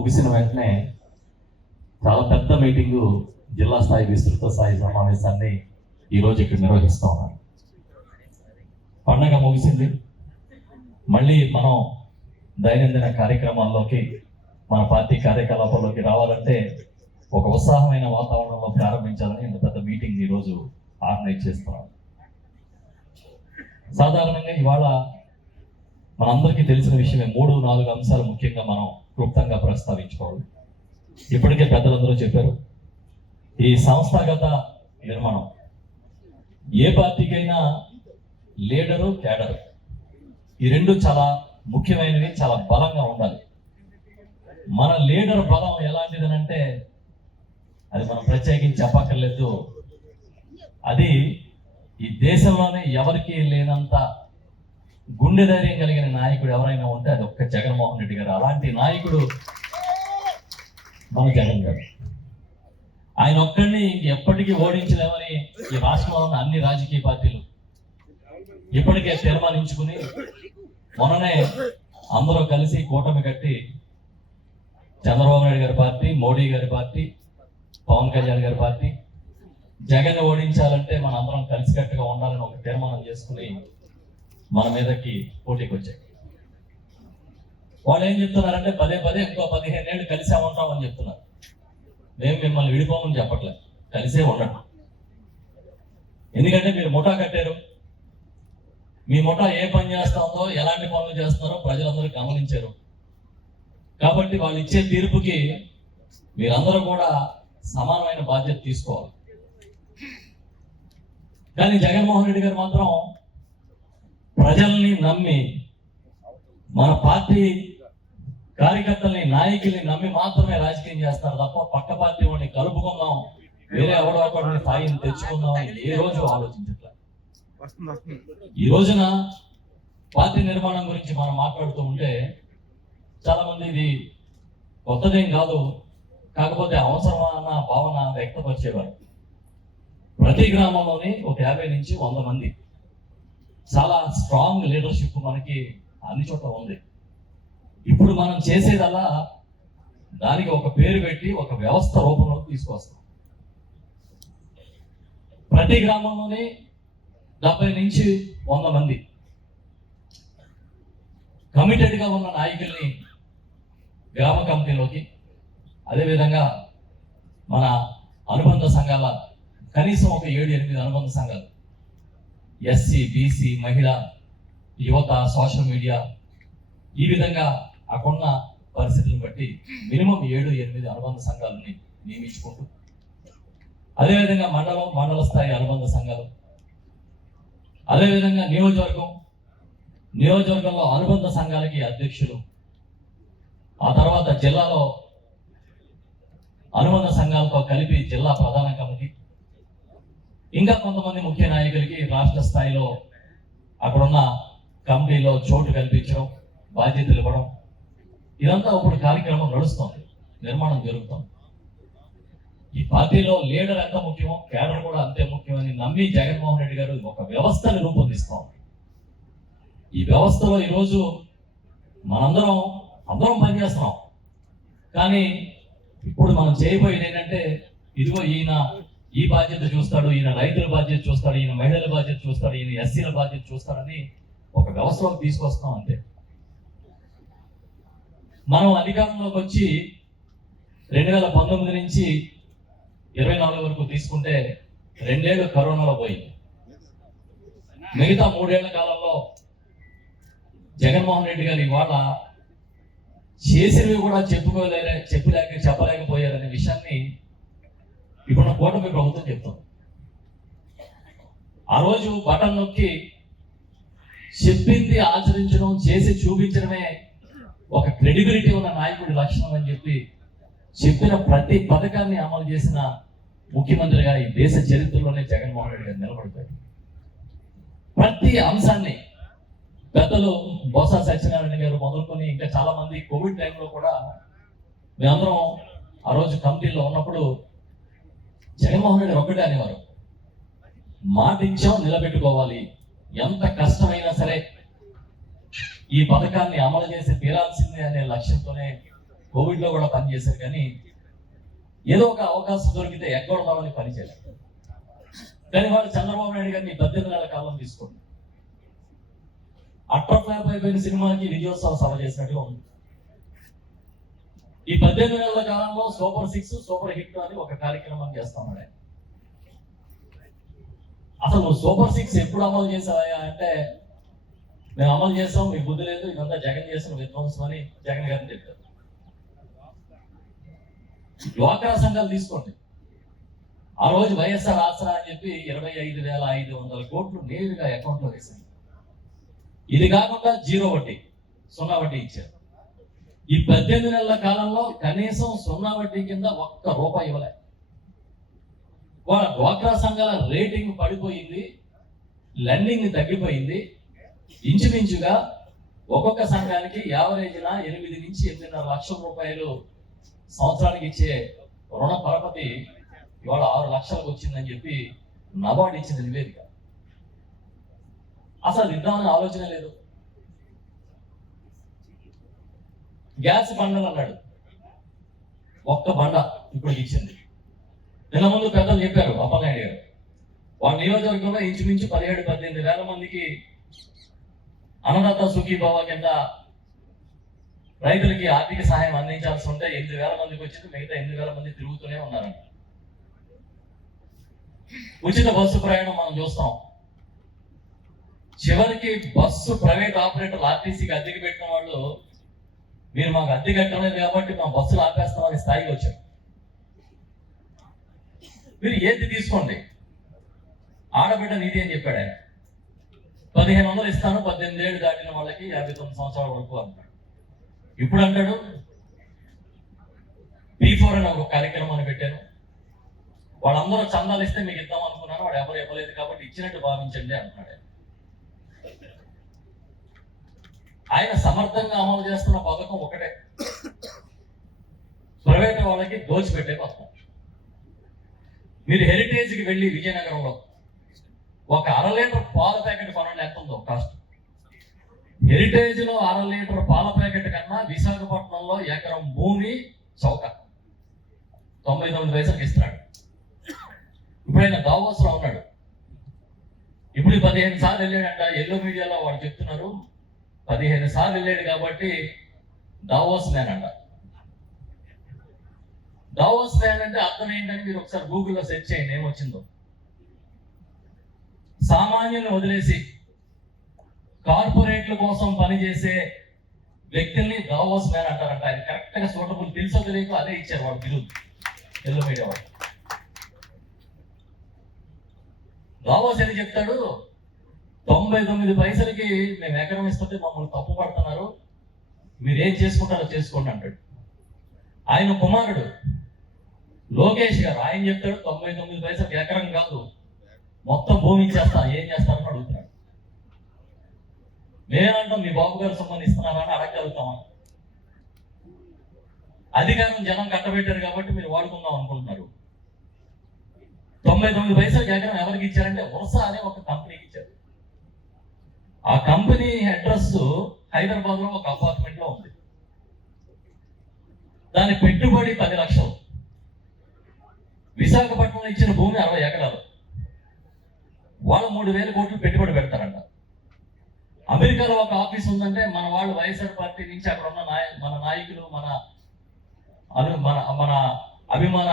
ముగిసిన వెంటనే చాలా పెద్ద మీటింగు, జిల్లా స్థాయి విస్తృత స్థాయి సమావేశాన్ని ఈరోజు ఇక్కడ నిర్వహిస్తా ఉన్నాను. పండగ ముగిసింది, మళ్ళీ మనం దైనందిన కార్యక్రమాల్లోకి, మన పార్టీ కార్యకలాపాల్లోకి రావాలంటే ఒక ఉత్సాహమైన వాతావరణంలో ప్రారంభించాలని ఇంత పెద్ద మీటింగ్ ఈరోజు ఆర్గనైజ్ చేస్తున్నాం. సాధారణంగా ఇవాళ మనందరికీ తెలిసిన విషయమే 3-4 అంశాలు ముఖ్యంగా మనం క్లుప్తంగా ప్రస్తావించుకోవాలి. ఇప్పటికే పెద్దలందరూ చెప్పారు, ఈ సంస్థాగత నిర్మాణం, ఏ పార్టీకైనా లీడరు, క్యాడరు, ఈ రెండు చాలా ముఖ్యమైనవి, చాలా బలంగా ఉండాలి. మన లీడర్ బలం ఎలాంటిదనంటే అది మనం ప్రత్యేకించి చెప్పక్కర్లేదు. అది ఈ దేశంలోనే ఎవరికి లేనంత గుండె ధైర్యం కలిగిన నాయకుడు ఎవరైనా ఉంటే అది ఒక్క జగన్మోహన్ రెడ్డి గారు. అలాంటి నాయకుడు మన జగన్ గారు. ఆయన ఒక్కడిని ఎప్పటికీ ఓడించలేమని ఈ రాష్ట్రంలో ఉన్న అన్ని రాజకీయ పార్టీలు ఇప్పటికే తీర్మానించుకుని మొన్ననే అందరూ కలిసి కూటమి కట్టి చంద్రబాబు నాయుడు గారి పార్టీ, మోడీ గారి పార్టీ, పవన్ కళ్యాణ్ గారి పార్టీ జగన్ ఓడించాలంటే మన అందరం కలిసికట్టుగా ఉండాలని ఒక తీర్మానం చేసుకుని మన మీదకి పోటీకి వచ్చాయి. వాళ్ళు ఏం చెప్తున్నారంటే పదే ఇంకో 15 ఏళ్ళు కలిసే ఉంటామని చెప్తున్నారు. మేము మిమ్మల్ని విడిపోమని చెప్పట్లేదు, కలిసే ఉండడం. ఎందుకంటే మీరు ముఠా కట్టారు, మీ ముఠా ఏ పని చేస్తుందో, ఎలాంటి పనులు చేస్తున్నారో ప్రజలందరూ గమనించారు. కాబట్టి వాళ్ళు ఇచ్చే తీర్పుకి మీరందరూ కూడా సమానమైన బాధ్యత తీసుకోవాలి. కానీ జగన్మోహన్ రెడ్డి గారు మాత్రం ప్రజల్ని నమ్మి, మన పార్టీ కార్యకర్తల్ని, నాయకుల్ని నమ్మి మాత్రమే రాజకీయం చేస్తారు తప్ప పక్క పార్టీ వాడిని కలుపుకుందాం, వేరే ఎవడో ఒకరిని స్థాయిని తెచ్చుకుందాం అని ఏ రోజు ఆలోచించట్లేదు. ఈ రోజున పార్టీ నిర్మాణం గురించి మనం మాట్లాడుతూ ఉంటే చాలా మంది ఇది కొత్తదేం కాదు, కాకపోతే అవసరమైన భావన వ్యక్తపరిచేవారు. ప్రతి గ్రామంలోని ఒక 50 నుంచి 100 మంది చాలా స్ట్రాంగ్ లీడర్షిప్ మనకి అన్ని చోట్ల ఉంది. ఇప్పుడు మనం చేసేదల్లా దానికి ఒక పేరు పెట్టి ఒక వ్యవస్థ రూపంలోకి తీసుకొస్తాం. ప్రతి గ్రామంలోనే 70 నుంచి 100 మంది కమిటెడ్ గా ఉన్న నాయకుల్ని గ్రామ కమిటీలోకి, అదేవిధంగా మన అనుబంధ సంఘాల కనీసం ఒక 7-8 అనుబంధ సంఘాలు, ఎస్సీ, బీసీ, మహిళ, యువత, సోషల్ మీడియా, ఈ విధంగా అక్కడున్న పరిస్థితులను బట్టి మినిమం 7-8 అనుబంధ సంఘాలని నియమించుకుంటూ, అదేవిధంగా మండల స్థాయి అనుబంధ సంఘాలు, అదేవిధంగా నియోజకవర్గంలో అనుబంధ సంఘాలకి అధ్యక్షులు, ఆ తర్వాత జిల్లాలో అనుబంధ సంఘాలతో కలిపి జిల్లా ప్రధాన కమిటీ, ఇంకా కొంతమంది ముఖ్య నాయకులకి రాష్ట్ర స్థాయిలో అక్కడున్న కమిటీలో చోటు కల్పించడం, బాధ్యతలు ఇవ్వడం, ఇదంతా ఇప్పుడు కార్యక్రమం నడుస్తుంది, నిర్మాణం జరుగుతుంది. ఈ పార్టీలో లీడర్ ఎంత ముఖ్యమో క్యాడర్ కూడా అంతే ముఖ్యమని నమ్మి జగన్మోహన్ రెడ్డి గారు ఒక వ్యవస్థని రూపొందిస్తాం. ఈ వ్యవస్థలో ఈరోజు అందరం పనిచేస్తున్నాం. కానీ ఇప్పుడు మనం చేయబోయేది ఏంటంటే, ఇదిగో ఈయన ఈ బాధ్యత చూస్తాడు, ఈయన రైతుల బాధ్యత చూస్తాడు, ఈయన మహిళల బాధ్యత చూస్తాడు, ఈయన ఎస్సీల బాధ్యత చూస్తాడని ఒక వ్యవస్థలోకి తీసుకొస్తాం అంతే. మనం అధికారంలోకి వచ్చి 2019 నుంచి 24 వరకు తీసుకుంటే 2 ఏళ్ళు కరోనాలో పోయింది. మిగతా 3 ఏళ్ల కాలంలో జగన్మోహన్ రెడ్డి గారు ఇవాళ చేసినవి కూడా చెప్పలేకపోయారనే విషయాన్ని ఇప్పుడు కూటమి ప్రభుత్వం చెప్తుంది. ఆ రోజు బటన్ నొక్కి చెప్పింది ఆచరించడం, చేసి చూపించడమే ఒక క్రెడిబిలిటీ ఉన్న నాయకుడి లక్షణం అని చెప్పి చెప్పిన ప్రతి పథకాన్ని అమలు చేసిన ముఖ్యమంత్రిగా ఈ దేశ చరిత్రలోనే జగన్మోహన్ రెడ్డి గారు నిలబడిపోయారు. ప్రతి అంశాన్ని పెద్దలు బొత్స సత్యనారాయణ గారు మొదలుకొని ఇంకా చాలా మంది కోవిడ్ టైంలో కూడా మేమందరం ఆ రోజు కమిటీలో ఉన్నప్పుడు జగన్మోహన్ రెడ్డి ఒక్కటే అనేవారు, మాట ఇచ్చాం నిలబెట్టుకోవాలి, ఎంత కష్టమైనా సరే ఈ పథకాన్ని అమలు చేసి తీరాల్సిందే అనే లక్ష్యంతోనే కోవిడ్ లో కూడా పనిచేశారు, కానీ ఏదో ఒక అవకాశం దొరికితే ఎగ్గొడదామని పని చేయలేదు. కానీ వాళ్ళు చంద్రబాబు నాయుడు గారిని 18 నెలల కాలం తీసుకోండి, అట్టర్ ఫ్లాప్ అయిపోయిన సినిమాకి విజయోత్సవ సభ చేసినట్టుగా ఉంది. ఈ 18 నెలల కాలంలో సూపర్ 6 సూపర్ హిట్ అని ఒక కార్యక్రమం చేస్తామని. అసలు నువ్వు సూపర్ 6 ఎప్పుడు అమలు చేసావా అంటే, మేము అమలు చేస్తాం, మీకు బుద్ధి లేదు, ఇదంతా జగన్ చేసిన విధ్వంసం అని జగన్ గారిని చెప్పారు. డ్వాక్రా సంఘాలు తీసుకోండి, ఆ రోజు వైఎస్ఆర్ ఆసరా అని చెప్పి 25,500 కోట్లు నేరుగా అకౌంట్ లో వేసింది. ఇది కాకుండా 0 వడ్డీ, 0 వడ్డీ ఇచ్చారు. ఈ 18 నెలల కాలంలో కనీసం 0 వడ్డీ కింద ₹1 ఇవ్వలే. వాళ్ళ డ్వాక్రా సంఘాల రేటింగ్ పడిపోయింది, లెండింగ్ తగ్గిపోయింది. ఇంచుమించుగా ఒక్కొక్క సంఘానికి యావరేజ్న 8 నుంచి 8.5 లక్షల రూపాయలు సంవత్సరానికి ఇచ్చే రుణ పరపతి ఇవాళ 6 లక్షలకు వచ్చిందని చెప్పి నబార్డు ఇచ్చిన నివేదిక. అసలు ఇద్దామని ఆలోచన లేదు. గ్యాస్ బండలు అన్నాడు, 1 బండ ఇప్పుడు ఇచ్చింది. నిన్న ముందు పెద్దలు చెప్పారు, అప్పలనాయుడు గారు, వాళ్ళ నియోజకవర్గంలో ఇంచుమించు 17-18 వేల మందికి అన్నదాత సుఖీభావ కింద రైతులకి ఆర్థిక సహాయం అందించాల్సి ఉంటే 8,000 మందికి వచ్చింది, మిగతా 8,000 మంది తిరుగుతూనే ఉన్నారంట. ఉచిత బస్సు ప్రయాణం మనం చూస్తాం. చివరికి బస్సు ప్రైవేట్ ఆపరేటర్లు ఆర్టీసీకి అద్దెకి పెట్టిన వాళ్ళు, మీరు మాకు అద్దె కట్టలేదు కాబట్టి మా బస్సులు ఆపేస్తామనే స్థాయికి వచ్చారు. మీరు ఏది తీసుకోండి, ఆడబిడ్డ నీతి అని చెప్పాడు ఆయన. 1,500 ఇస్తాను 18 ఏళ్ళు దాటిన వాళ్ళకి 59 సంవత్సరాల వరకు అంటాడు. ఇప్పుడు అంటాడు P4 అని ఒక కార్యక్రమాన్ని పెట్టాను, వాళ్ళందరూ చందాలు ఇస్తే మీకు ఇద్దాం అనుకున్నాను, వాడు ఎవరు ఇవ్వలేదు కాబట్టి ఇచ్చినట్టు భావించండి అంటున్నాడు. ఆయన సమర్థంగా అమలు చేస్తున్న పథకం ఒకటే, ప్రైవేట్ వాళ్ళకి దోచిపెట్టే పథకం. మీరు హెరిటేజ్కి వెళ్ళి విజయనగరంలో ఒక 1/2 లీటర్ పాల ప్యాకెట్ కొనండి, ఎంత ఉందో కాస్ట్. హెరిటేజ్ లో 1/2 లీటర్ పాల ప్యాకెట్ కన్నా విశాఖపట్నంలో ఎకరం భూమి చౌక 99 పైసలకు ఇస్తున్నాడు. ఇప్పుడు ఆయన దావోస్ లో ఉన్నాడు, ఇప్పుడు 15 సార్లు వెళ్ళాడంట. ఎల్లో మీడియాలో వాడు చెప్తున్నారు 15 సార్లు వెళ్ళాడు కాబట్టి దావోస్ మ్యాన్ అంట. దావోస్ మ్యాన్ అంటే అర్థం ఏంటని మీరు ఒకసారి గూగుల్లో సెర్చ్ చేయండి, ఏమొచ్చిందో. సామాన్యులను వదిలేసి కార్పొరేట్ల కోసం పనిచేసే వ్యక్తుల్ని దావోస్ మ్యాన్ అంటారంట. ఆయన కరెక్ట్ గా సూటబుల్, తెలుసో తెలియక అదే ఇచ్చారు వాడు బిరుదు, ఎల్లో మీడియా వాడు. దావోస్ ఏది చెప్తాడు, 99 పైసలకి మేము ఎకరం ఇస్తుంటే మమ్మల్ని తప్పు పడుతున్నారు, మీరేం చేసుకుంటారో చేసుకోండి అంటాడు. ఆయన కుమారుడు లోకేష్ గారు ఆయన చెప్తాడు 99 పైసలకి ఎకరం కాదు మొత్తం భూమి ఇచ్చేస్తా, ఏం చేస్తారని అడుగుతున్నాడు. మేమేమంటాం మీ బాబు గారు సొమ్మని ఇస్తున్నారా అని అడగలుగుతామా? అధికారం జనం కట్టబెట్టారు కాబట్టి మీరు వాడుకుందాం అనుకుంటున్నారు. 99 పైసలకి ఎకరం ఎవరికి ఇచ్చారంటే వర్సా అనే ఒక కంపెనీకి ఇచ్చారు. ఆ కంపెనీ అడ్రస్ హైదరాబాద్ లో ఒక అపార్ట్మెంట్ లో ఉంది. దాని పెట్టుబడి 10 లక్షలు. విశాఖపట్నంలో ఇచ్చిన భూమి 60 ఎకరాలు. వాళ్ళు 3,000 కోట్లు పెట్టుబడి పెడతారంట. అమెరికాలో ఒక ఆఫీస్ ఉందంటే మన వాళ్ళు వైఎస్ఆర్ పార్టీ నుంచి అక్కడ ఉన్న మన నాయకులు, మన అభిమాన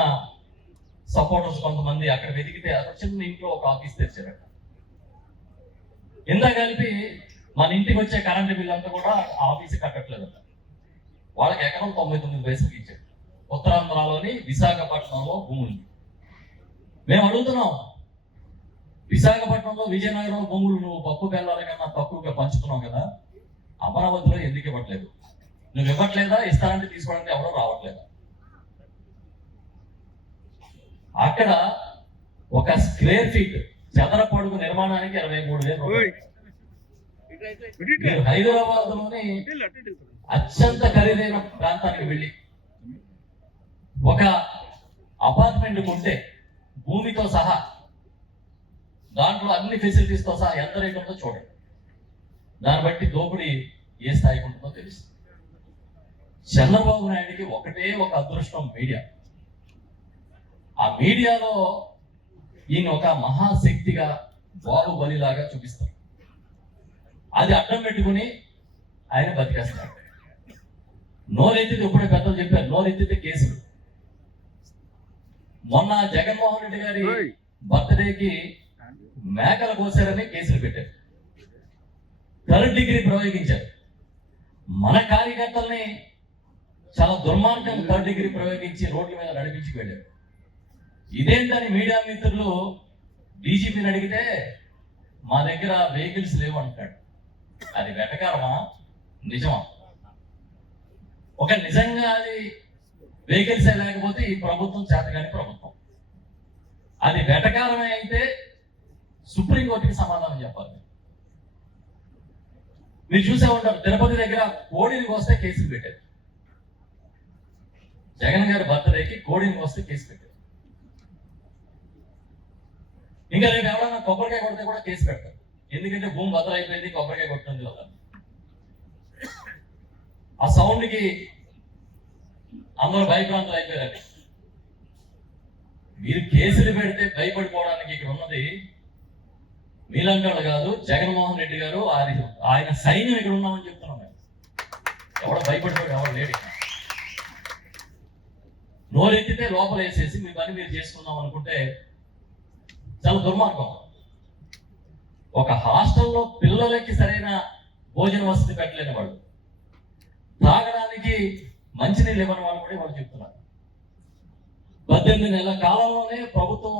సపోర్టర్స్ కొంతమంది అక్కడ వెతికితే అక్కడ చిన్న ఇంట్లో ఒక ఆఫీస్ తెచ్చారట. ఇందా కలిపి మన ఇంటికి వచ్చే కరెంటు బిల్ అంతా కూడా ఆ ఆఫీస్ కట్టట్లేదట. వాళ్ళకి ఎకరం 99 పైసలకి ఇచ్చారు. ఉత్తరాంధ్రలోని విశాఖపట్నంలో భూములు. మేము అడుగుతున్నాం, విశాఖపట్నంలో విజయనగరం భూములు నువ్వు పప్పు బెల్లాల కన్నా తక్కువగా పంచుతున్నావు కదా, అమరావతిలో ఎందుకు ఇవ్వట్లేదు? నువ్వు ఇవ్వట్లేదా? ఇస్తానంటే తీసుకోవడానికి ఎవరో రావట్లేదా? అక్కడ ఒక స్క్వేర్ ఫీట్ చదరపడుగు నిర్మాణానికి 23,000 రూపాయలు. హైదరాబాద్ లోని అత్యంత ఖరీదైన ప్రాంతానికి వెళ్ళి ఒక అపార్ట్మెంట్ కొంటే భూమితో సహా, దాంట్లో అన్ని ఫెసిలిటీస్ తో సహా ఎంత రేట్ ఉందో చూడండి. దాన్ని బట్టి దోపిడీ ఏ స్థాయికి ఉంటుందో తెలుస్తుంది. చంద్రబాబు నాయుడికి ఒకటే ఒక అదృష్టం మీడియా. ఆ మీడియాలో ఈయన ఒక మహాశక్తిగా బాహుబలిలాగా చూపిస్తారు. అది అడ్డం పెట్టుకుని ఆయన బతికేస్తారు. నోరెత్తితే ఇప్పుడే పెద్దలు చెప్పారు, నోరెత్తితే కేసులు. మొన్న జగన్మోహన్ రెడ్డి గారి బర్త్డేకి మేకలు కోసారని కేసులు పెట్టారు, 3rd డిగ్రీ ప్రయోగించారు. మన కార్యకర్తల్ని చాలా దుర్మార్గంగా 3rd డిగ్రీ ప్రయోగించి రోడ్ల మీద నడిపించి వెళ్ళారు. ఇదేంటని మీడియా మిత్రులు డీజీపీని అడిగితే మా దగ్గర వెహికల్స్ లేవు అంటాడు. అది వెటకారమా నిజమా? ఒక నిజంగా అది వెహికల్స్ లేకపోతే ఈ ప్రభుత్వం చేతగాని ప్రభుత్వం. అది వెటకారమే అయితే సుప్రీంకోర్టుకి సమాధానం చెప్పాలి. మీరు చూసే ఉంటారు, తిరుపతి దగ్గర కోడిని వస్తే కేసులు పెట్టారు. జగన్ గారి బర్త్డేకి కోడిని వస్తే కేసు పెట్టారు. ఇంకా రేపు ఎవరైనా కొబ్బరికాయ కొడితే కూడా కేసు పెడతారు. ఎందుకంటే భూమి బద్దలు అయిపోయింది, కొబ్బరికాయ కొట్టింది కదా. ఆ సౌండ్కి అందరూ భయభ్రాంతులు అయిపోయారు. మీరు కేసులు పెడితే భయపడిపోవడానికి ఇక్కడ ఉన్నది మీలాంటి వాళ్ళు కాదు, జగన్మోహన్ రెడ్డి గారు ఆయన సైన్యం ఇక్కడ ఉన్నామని చెప్తున్నాం. ఎవడ భయపడిపోయాడు ఎవరు లేడు. నోరెత్తితే లోపల వేసేసి మీ పని మీరు చేసుకుందాం అనుకుంటే చాలా దుర్మార్గం. ఒక హాస్టల్లో పిల్లలకి సరైన భోజన వసతి పెట్టలేని వాళ్ళు, తాగడానికి మంచినీళ్ళు ఇవ్వని వాళ్ళు కూడా వాళ్ళు చెప్తున్నారు. 18 నెలల కాలంలోనే ప్రభుత్వం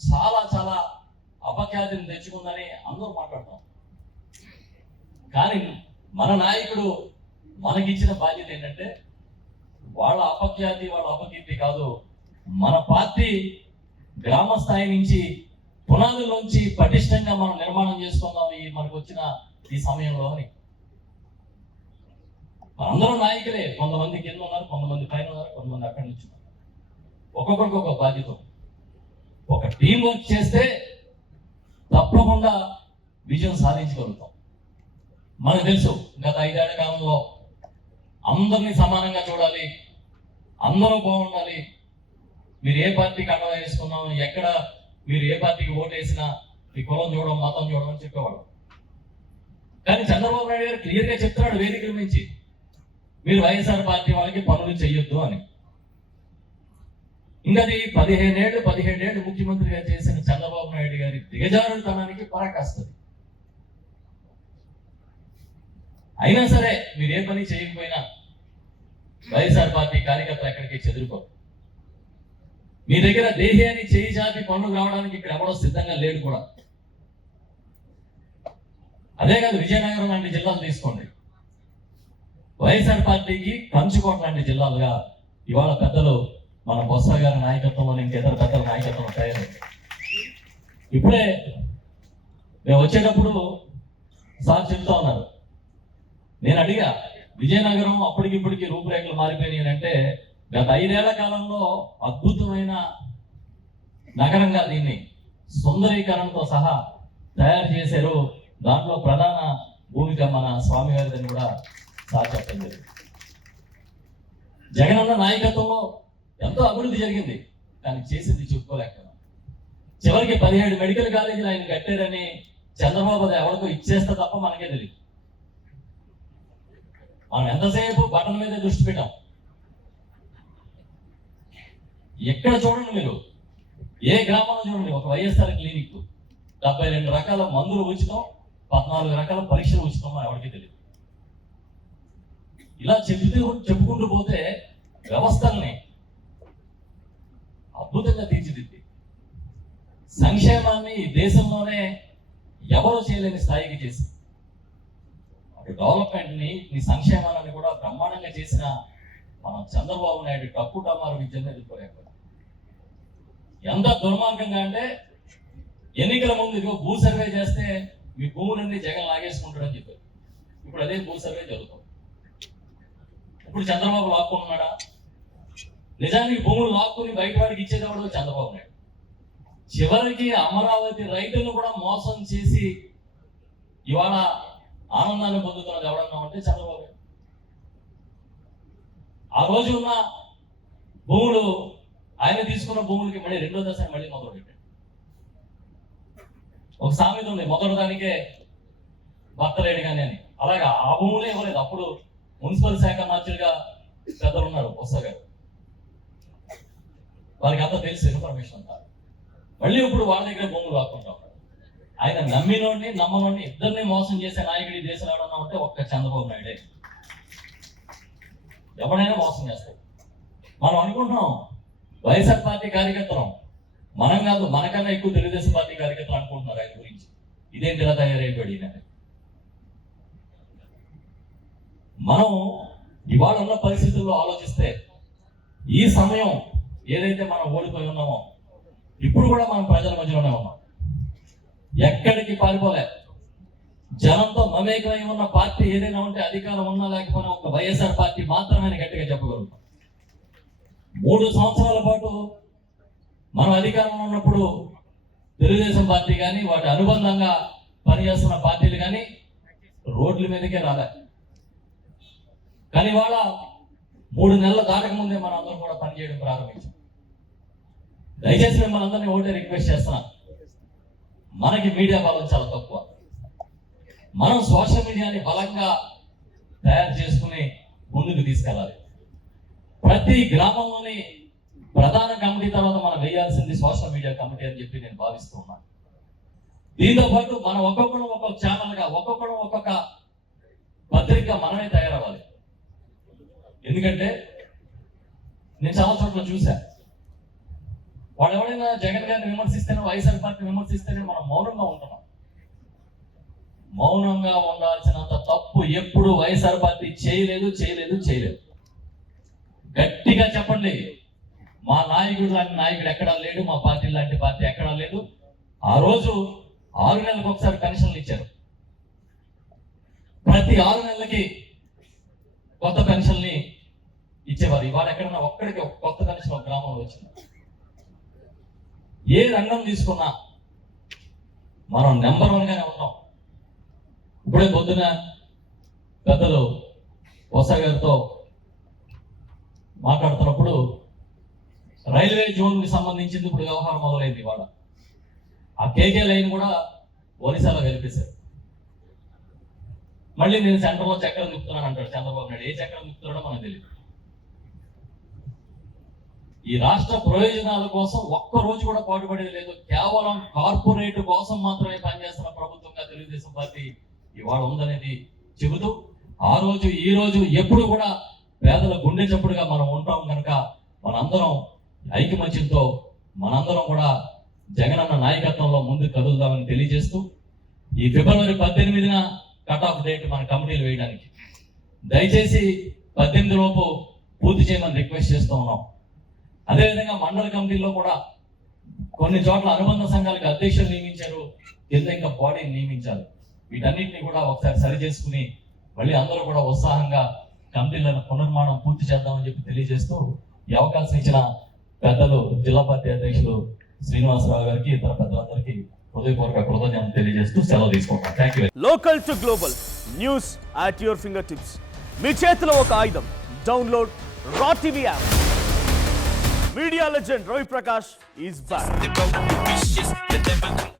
చాలా చాలా అపఖ్యాతిని తెచ్చుకుందని అందరూ మాట్లాడతాం. కానీ మన నాయకుడు మనకిచ్చిన బాధ్యత ఏంటంటే వాళ్ళ అపఖ్యాతి వాళ్ళ అపకీర్తి కాదు, మన పార్టీ గ్రామ స్థాయి నుంచి పునాదుల్లోంచి పటిష్టంగా మనం నిర్మాణం చేసుకుందాం ఈ మనకు వచ్చిన ఈ సమయంలో అని. మనందరూ నాయకులే, కొంతమంది కింద ఉన్నారు, కొంతమంది పైన ఉన్నారు, కొంతమంది అక్కడి నుంచి ఉన్నారు. ఒక్కొక్కరికి ఒక బాధ్యత. ఒక టీం వర్క్ చేస్తే తప్పకుండా విజయం సాధించగలుగుతాం. మనకు తెలుసు గత 5 ఏళ్ల కాలంలో అందరినీ సమానంగా చూడాలి, అందరూ బాగుండాలి, మీరు ఏ పార్టీకి అండగా వేసుకున్నాం, ఎక్కడ మీరు ఏ పార్టీకి ఓటు వేసినా మీ కులం చూడడం మతం చూడడం అని చెప్పేవాడు. కానీ చంద్రబాబు నాయుడు గారు క్లియర్ గా చెప్తున్నాడు వేదికల నుంచి, మీరు వైఎస్ఆర్ పార్టీ వాళ్ళకి పనులు చెయ్యొద్దు అని. ఇంకా 17 ఏళ్ళు ముఖ్యమంత్రిగా చేసిన చంద్రబాబు నాయుడు గారి దిగజారుతనానికి పరాకాస్తుంది. అయినా సరే మీరు ఏ పని చేయకపోయినా వైఎస్ఆర్ పార్టీ కార్యకర్తలు ఎక్కడికి చెదిరిపోరు. మీ దగ్గర దేహేని చేయి చాపి పనులు రావడానికి ఇక్కడ ఎవడో సిద్ధంగా లేడు కూడా. అదే కాదు, విజయనగరం లాంటి జిల్లాలు తీసుకోండి, వైఎస్ఆర్ పార్టీకి కంచుకోట లాంటి జిల్లాలుగా ఇవాళ పెద్దలు మన బొత్స గారి నాయకత్వంలో ఇంకేతర పెద్దల నాయకత్వంలో తయారైంది. ఇప్పుడే మేము వచ్చేటప్పుడు సార్ చెప్తా ఉన్నారు, నేను అడిగా విజయనగరం అప్పటికిప్పటికి రూపురేఖలు మారిపోయినాయి అంటే గత 5 ఏళ్ల కాలంలో అద్భుతమైన నగరంగా దీన్ని సుందరీకరణతో సహా తయారు చేశారు. దాంట్లో ప్రధాన భూమిక మన స్వామి గారిదని కూడా సార్ చెప్పడం జరిగింది. జగనన్న నాయకత్వంలో ఎంతో అభివృద్ధి జరిగింది, కానీ చేసింది చెప్పుకోలేకపోయాం. చివరికి 17 మెడికల్ కాలేజీలు ఆయన కట్టారని చంద్రబాబు ఎవరికో ఇచ్చేస్తే తప్ప మనకే తెలియదు. మనం ఎంతసేపు బటన్ మీద దృష్టి పెట్టాం. ఎక్కడ చూడండి మీరు, ఏ గ్రామంలో చూడండి ఒక వైఎస్ఆర్ క్లినిక్, 72 రకాల మందులు ఉచితం, 14 రకాల పరీక్షలు ఉచితం, ఎవరికి తెలియదు. ఇలా చెప్పుకుంటూ పోతే వ్యవస్థల్ని అద్భుతంగా తీర్చిదిద్ది సంక్షేమాన్ని ఈ దేశంలోనే ఎవరో చేయలేని స్థాయికి చేసి డెవలప్మెంట్ ని ఈ సంక్షేమాన్ని కూడా బ్రహ్మాండంగా చేసిన మనం చంద్రబాబు నాయుడు టక్కు టమారు విద్యను ఎదుర్కోలేకపోయాం. ఎంత దుర్మార్గంగా అంటే ఎన్నికల ముందు ఇదిగో భూ సర్వే చేస్తే మీ భూములన్నీ జగన్ లాగేసుకుంటాడని చెప్పారు. ఇప్పుడు అదే భూ సర్వే జరుగుతుంది. ఇప్పుడు చంద్రబాబు లాక్కుంటున్నాడా? నిజానికి భూములు లాక్కుని బయట వాడికి ఇచ్చేదేవాడు చంద్రబాబు నాయుడు. చివరికి అమరావతి రైతులను కూడా మోసం చేసి ఇవాళ ఆనందాన్ని పొందుతున్నది ఎవడన్నా అంటే చంద్రబాబు. ఆ రోజు ఉన్న భూములు ఆయన తీసుకున్న భూములకి మళ్ళీ రెండో దశ మళ్ళీ మొదలు పెట్టాడు. ఒక సామెత ఉంది, మొదటి దానికే భర్తలేడు కానీ అని. అలాగా ఆ భూములే ఇవ్వలేదు. అప్పుడు మున్సిపల్ శాఖ మంత్రిగా పెద్దలు ఉన్నారు బొత్స గారు, వాళ్ళకి అంతా తెలుసు ఇన్ఫర్మేషన్ అంతా. మళ్ళీ ఇప్పుడు వాళ్ళ దగ్గర భూములు వాడుకుంటా ఉన్నారు. ఆయన నమ్మినోడిని నమ్మనోడిని ఇద్దరిని మోసం చేసే నాయకుడి దేశంలో ఎవడన్నా ఉంటే ఒక్క చంద్రబాబు నాయుడే. ఎవడైనా మోసం చేస్తాడు. మనం అనుకుంటున్నాం వైఎస్ఆర్ పార్టీ కార్యకర్తలం, మనం కాదు, మనకన్నా ఎక్కువ తెలుగుదేశం పార్టీ కార్యకర్తలు అనుకుంటున్నారు ఆయన గురించి. ఇదేంటి ఇలా తయారైపోయి. మనం ఇవాళ ఉన్న పరిస్థితుల్లో ఆలోచిస్తే ఈ సమయం ఏదైతే మనం ఓడిపోయి ఉన్నామో ఇప్పుడు కూడా మనం ప్రజల మధ్యలోనే ఉన్నాం, ఎక్కడికి పారిపోలే. జనంతో మమేకమై ఉన్న పార్టీ ఏదైనా ఉంటే అధికారం ఉన్నా లేకపోయినా ఒక వైఎస్ఆర్ పార్టీ మాత్రమే గట్టిగా చెప్పగలుగుతాం. 3 సంవత్సరాల పాటు మనం అధికారంలో ఉన్నప్పుడు తెలుగుదేశం పార్టీ కానీ వాటి అనుబంధంగా పనిచేస్తున్న పార్టీలు కానీ రోడ్ల మీదకే రాలే. కానీ వాళ్ళ 3 నెలల దాటక ముందే మనం అందరం కూడా పనిచేయడం ప్రారంభించాం. దయచేసి మిమ్మల్ని అందరినీ ఒకటే రిక్వెస్ట్ చేస్తున్నాం, మనకి మీడియా బలం చాలా తక్కువ. మనం సోషల్ మీడియాని బలంగా తయారు చేసుకుని ముందుకు తీసుకెళ్ళాలి. ప్రతి గ్రామంలోని ప్రధాన కమిటీ తర్వాత మనం వేయాల్సింది సోషల్ మీడియా కమిటీ అని చెప్పి నేను భావిస్తూ ఉన్నాను. దీంతో పాటు మనం ఒక్కొక్కరు ఒక్కొక్క ఛానల్గా, ఒక్కొక్కరు ఒక్కొక్క పత్రిక మనమే తయారవ్వాలి. ఎందుకంటే నేను చాలా చోట్ల చూసా, వాళ్ళు ఎవరైనా జగన్ గారిని విమర్శిస్తేనే, వైఎస్ఆర్ పార్టీ విమర్శిస్తేనే మనం మౌనంగా ఉంటున్నాం. మౌనంగా ఉండాల్సినంత తప్పు ఎప్పుడు వైఎస్ఆర్ పార్టీ చేయలేదు. గట్టిగా చెప్పండి, మా నాయకుడు లాంటి నాయకుడు ఎక్కడా లేడు, మా పార్టీ లాంటి పార్టీ ఎక్కడా లేదు. ఆ రోజు 6 నెలలకు ఒకసారి పెన్షన్లు ఇచ్చారు. ప్రతి 6 నెలలకి కొత్త పెన్షన్ని ఇచ్చేవారు. ఇవాళ ఎక్కడన్నా ఒక్కడికి ఒక కొత్త పెన్షన్ ఒక గ్రామంలో వచ్చింది. ఏ రంగం తీసుకున్నా మనం నెంబర్ 1 గానే ఉన్నాం. ఇప్పుడే పొద్దున పెద్దలు బొత్స గారితో మాట్లాడుతున్నప్పుడు రైల్వే జోన్ కి సంబంధించింది ఇప్పుడు వ్యవహారం మొదలైంది. ఇవాళ ఆ కేకే లైన్ కూడా ఒరిస్సాలో వెలిపేశారు. మళ్ళీ నేను సెంటర్లో చక్రం తిప్పుతున్నాను అంటాడు చంద్రబాబు నాయుడు. ఏ చక్రం తిప్పుతున్నాడో మనకు తెలియదు. ఈ రాష్ట్ర ప్రయోజనాల కోసం ఒక్క రోజు కూడా పాటుపడేది లేదు. కేవలం కార్పొరేట్ కోసం మాత్రమే పనిచేస్తున్న ప్రభుత్వంగా తెలుగుదేశం పార్టీ ఇవాళ ఉందనేది చెబుతూ, ఆ రోజు ఈ రోజు ఎప్పుడు కూడా పేదల గుండె చప్పుడుగా మనం ఉంటాం కనుక మనందరం ఐకమత్యంతో మనందరం కూడా జగనన్న నాయకత్వంలో ముందుకు కదులుదామని తెలియజేస్తూ, ఈ ఫిబ్రవరి 18న కట్ ఆఫ్ డేట్ మన కమిటీలు వేయడానికి దయచేసి 18 లోపు పూర్తి చేయమని రిక్వెస్ట్ చేస్తూ ఉన్నాం. అదేవిధంగా మండల కమిటీల్లో కూడా కొన్ని చోట్ల అనుబంధ సంఘాలకు అధ్యక్షులు నియమించారు, కింద ఇంకా బాడీని నియమించారు. వీటన్నిటిని కూడా ఒకసారి సరి చేసుకుని మళ్ళీ అందరూ కూడా ఉత్సాహంగా కమిటీలను పునర్నిర్మాణం పూర్తి చేద్దామని చెప్పి తెలియజేస్తూ, ఈ అవకాశం ఇచ్చిన పెద్దలు జిల్లా పార్టీ అధ్యక్షులు శ్రీనివాసరావు గారికి, ఇతర పెద్దలందరికీ హృదయపూర్వక కృతజ్ఞతలు తెలియజేస్తూ సెలవు తీసుకుంటాం. Thank you. Local to global news at your finger tips. మీ చేతిలో ఒక ఆయుధం. Download Raw TV app. Media legend Ravi Prakash is back.